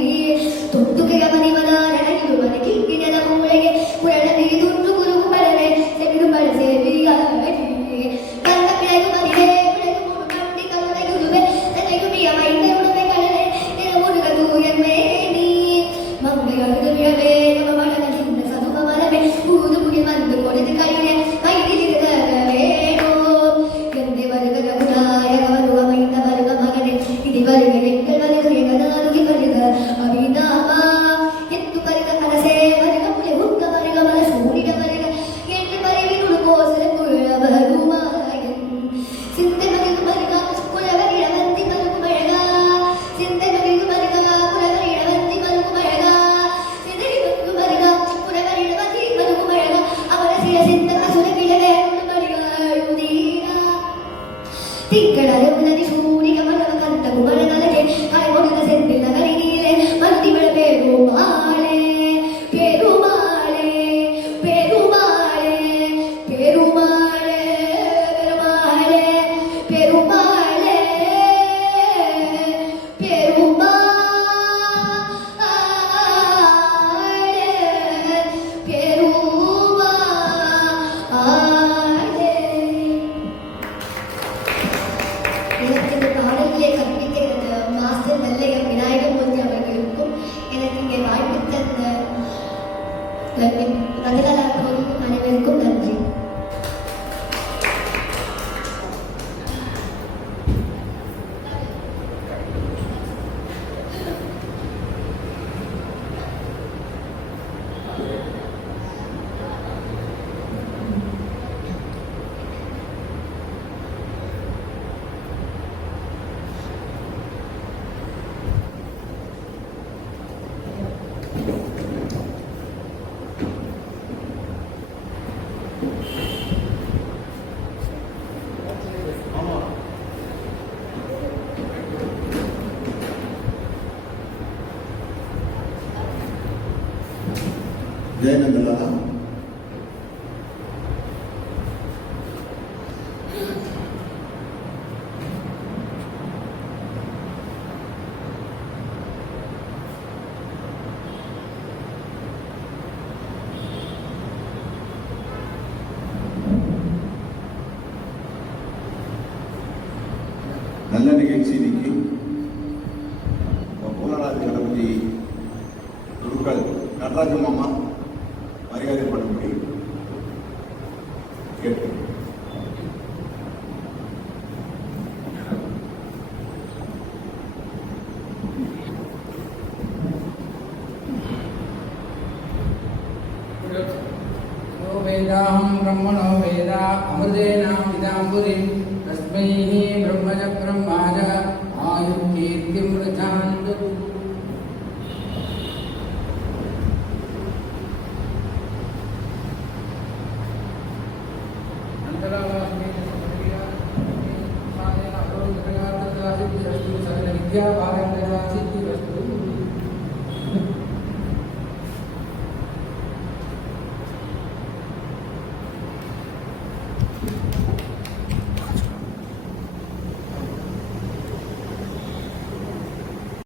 ತುಂದುಕೆಯ ಮನಿಮನ ನನಗಿದು ಮನೆ ಕಿಕ್ಕಿನೆಲ ಮೂಳೆಗೆ ಕುರಳದಿ ತುಂಡು ಗುರುಗು ಬಳವೆ ಸೆಗಿಡು ಬಳಸೆ ಬಿಯಾಡಿ ಕಂದ ಪಿಳಗು ಮನಿಗೆ ಪಿಳಗು ಮೂಡು ಕಂಡಿ ಕವಲಗುದುವೆ ನನಗು ಬಿಯ ಮೈಂದೆ ಉಡುವೆ ಕಳಲೆ ನಿನ ಮುಡುಗದು ಎಮ್ಮೇನಿ ಮಂಗಯದು ಬಿಯವೆ ನಮ್ಮ ಮಡನ ಚಿನ್ನ ಸದುಮ ಮರವೆ ಕೂದು ಮುಗಿ ಬಂದು ಕೊಡೆದು ಕೈನೆ ತಿಂಗಳರೆ ಉನ್ನತಿ ಸೂರಿಗ ಮನವ ಕಂತ ಕುಮರ ನಲಗೆ ಕಾಯಿ ಹೊಡೆದ ಸೆಂದಿಲ್ಲ ಗಲಿನೀಲೆ ಮಂದಿ ಬೆಳಬೇರು ಮಾಳೆ ಪೇರುಮಾಳೆ ಪೇರುಮಾಳೆ ಪೇರುಮಾಳೆ ಪೆರುಮಾಳೆ ಪೆರುಮಾಳೆ ಪೆರುಮಾಳೆ ಪೆರುಮಾಳೆ. எனக்கு பாடல்களை கற்பித்த எனது மாஸ்டர் நல்லையம் விநாயகமூர்த்தி அவர்களுக்கும் எனக்கு இங்கே வாய்ப்பு தந்த ரதலாக்கும் அனைவருக்கும் நன்றி. ஜெயநந்தலா நல்ல நிகழ்ச்சி இன்னைக்கு பூலராஜ கணபதி குருக்கள் நடராஜ மாமா மரியாதை பண்ணும்படி கேட்டு वेदाहं ब्रह्मणो वेदा अमृतेनां विदाम्बुरिं तस्मै ब्रह्मज ब्रह्माज आयुर्कीर्तिं रजान्तु. सकल विद्या